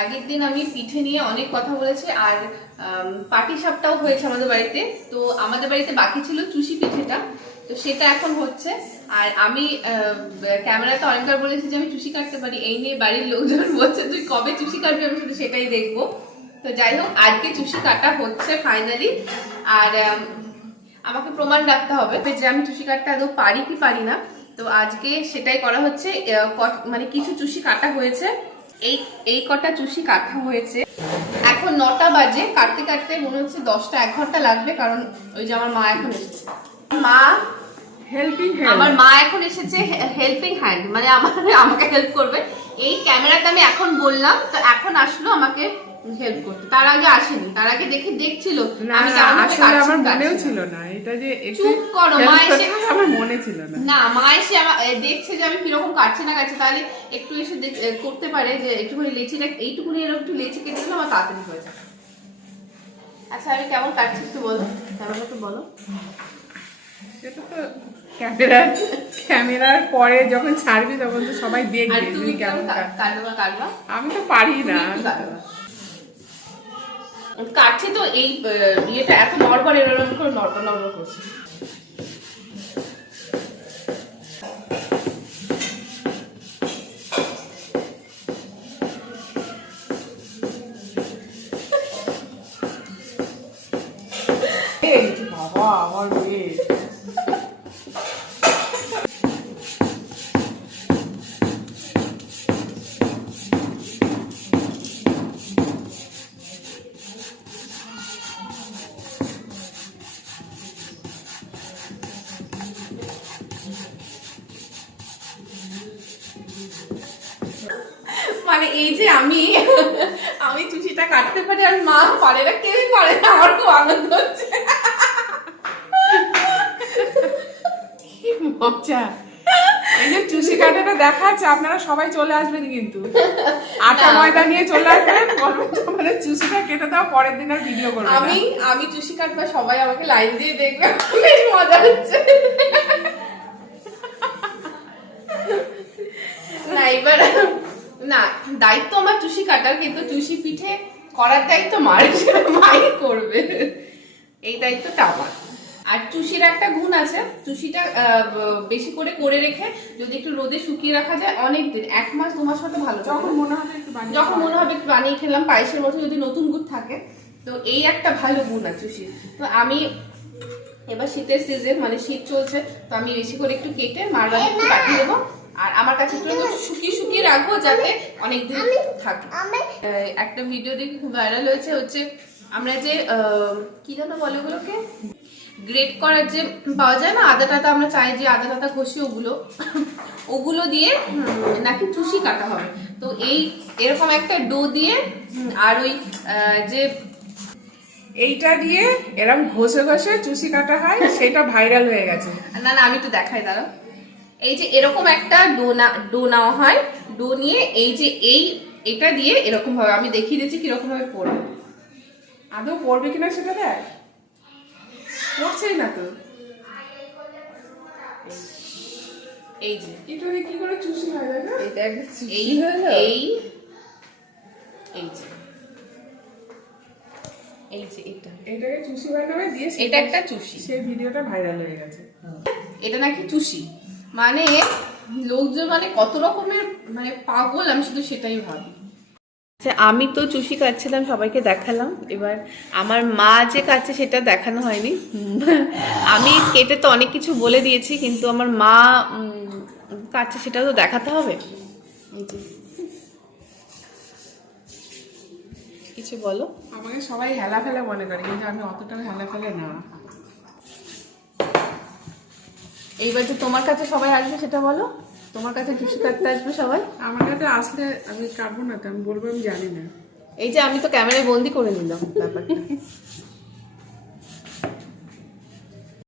আগের দিন আমি পিঠে নিয়ে অনেক কথা বলেছি আর পাটিসাপটাও হয়েছে আমাদের বাড়িতে। তো আমাদের বাড়িতে বাকি ছিল চুষি পিঠেটা, তো সেটা এখন হচ্ছে। আর আমি ক্যামেরাতে অনেকবার বলেছি যে আমি চুষি কাটতে পারি, এই নিয়ে বাড়ির লোকজন বলছে তুই কবে চুষি কাটবি, আমি শুধু সেটাই দেখবো। তো যাই হোক, আজকে চুষি কাটা হচ্ছে ফাইনালি। আর আমাকে প্রমাণ রাখতে হবে যে আমি চুষি কাটতে আদৌ পারি কি পারি না। তো আজকে সেটাই করা হচ্ছে। মানে কিছু চুষি কাটা হয়েছে, এই কটা চুষি কাটা হয়েছে। এখন 9টা বাজে, কাটতে কাটতে মনে হচ্ছে 10টা 1 ঘন্টা লাগবে, কারণ ওই যে আমার মা এখন এসেছে। আমার মা এখন এসেছে হেল্পিং হ্যান্ড, মানে আমাকে হেল্প করবে। এই ক্যামেরাতে আমি এখন বললাম, তো এখন আসলো আমাকে হেল্প করতে। তার আগে আসেনি, তার আগে দেখছিল আমি কেমন ভাবে কাটছি। আমার মনেও ছিল না এটা যে চুপ করো, মা এসে আমার মনে ছিল না, মা এসে দেখছে যে আমি কিরকম কাটছি না কাটছি, তাহলে একটু এসে করতে পারে যে একটুখানি লেচিটা এইটুকুনি এরকম একটু লেচি কেটে দিলে আমার তাড়াতাড়ি হয়ে যায়। আচ্ছা আমি কেমন কাটছি একটু বলো, কেমন একটু বলো। সেটা তো ক্যামেরার পরে যখন ছাড়বি তখন তো সবাই দেখবে তুমি কেমন কাটবা। আমি তো পারি না, কাটছি তো এই ইয়েটা এত নড়বড় এরকম করে নড়বড় করছে। বাবা আমার মেয়ে মানে এই যে আমি চুষিটা কাটতে পারি আর মা পারে না, কেউই পারে না, আমার খুব আনন্দ হচ্ছে। মজা। এই যে চুষি কাটাটা দেখাচ্ছে, আপনারা সবাই চলে আসবেন কিন্তু, আটা ময়দা নিয়ে চলে আসবেন, বলবেন আমাদের চুষিটা কেটে দাও, পরের দিন আর ভিডিও করবো না। আমি চুষি কাটবা, সবাই আমাকে লাইন দিয়ে দেখবে, বেশ মজা হচ্ছে। না এবার না, দায়িত্ব আমার চুষি কাটার, কিন্তু চুষি পিঠে করার দায়িত্ব মার, সেটা মাই করবে, এই দায়িত্বটা আমার। আর চুষির একটা গুণ আছে, চুষিটা বেশি করে রেখে যদি একটু রোদে শুকিয়ে রাখা যায় অনেক দিন, 1 মাস 2 মাস হতে ভালো, যখন মনে হবে একটু বানিয়ে খেলাম পায়েসের মতো, যদি নতুন গুড় থাকে। তো এই একটা ভালো গুণ আছে চুষির। তো আমি এবার শীতের সিজন, মানে শীত চলছে, তো আমি বেশি করে একটু কেটে মার একটু পাঠিয়ে দেবো। আর আমার কাছে একটু শুকিয়ে রাখবো যাতে অনেকদিন থাকে। একটা ভিডিও দেখে খুব ভাইরাল হয়েছে, হচ্ছে আমরা যে কি যেন বলে ওগুলোকে, গ্রেট করার যে পাওয়া যায় না আদা টাদা, আমরা চাই যে আদা টাদা ঘষি, ওগুলো দিয়ে নাকি চুষি কাটা হবে। তো এরকম একটা ডো দিয়ে আর ওই যে এইটা দিয়ে এরকম ঘষে ঘষে চুষি কাটা হয়, সেটা ভাইরাল হয়ে গেছে। না আমি একটু দেখাই দাঁড়াও। এই যে এরকম একটা ডো নেওয়া হয়, ডো নিয়ে এই যে এটা দিয়ে এরকম ভাবে আমি দেখিয়ে দিচ্ছি কিরকম ভাবে পড়বে। আদৌ পড়বে কিনা সেটা দেখ, পড়ছেই না তো। এই যে এটা দিয়ে কি করে চুষি হয় না, এই যে এটাকে চুষি বানাবে দিয়ে, এটা একটা চুষি, সেই ভিডিওটা ভাইরাল হয়ে গেছে। এটা নাকি চুষি, মানে লোকজন মানে কত রকমের মানে পাগল, আমি শুধু সেটাই ভাবি। আমি তো চুষি কাটছিলাম, সবাইকে দেখালাম। এবার আমার মা যে কাটছে সেটা দেখানো হয়নি। আমি কেটে তো অনেক কিছু বলে দিয়েছি, কিন্তু আমার মা কাটছে সেটা তো দেখাতে হবে। কিছু বলো। আমাকে সবাই হেলা ফেলা মনে করে, কিন্তু আমি অতটা হেলা ফেলে না। এইবার যে তোমার কাছে সবাই আসবে সেটা বলো, তোমার কাছে চুষি কাটতে আসবে সবাই। আমার কাছে আসলে আমি কাটবো না, তো আমি বলবো আমি জানি না। এই যে আমি তো ক্যামেরায় বন্দি করে নিলাম ব্যাপারটা।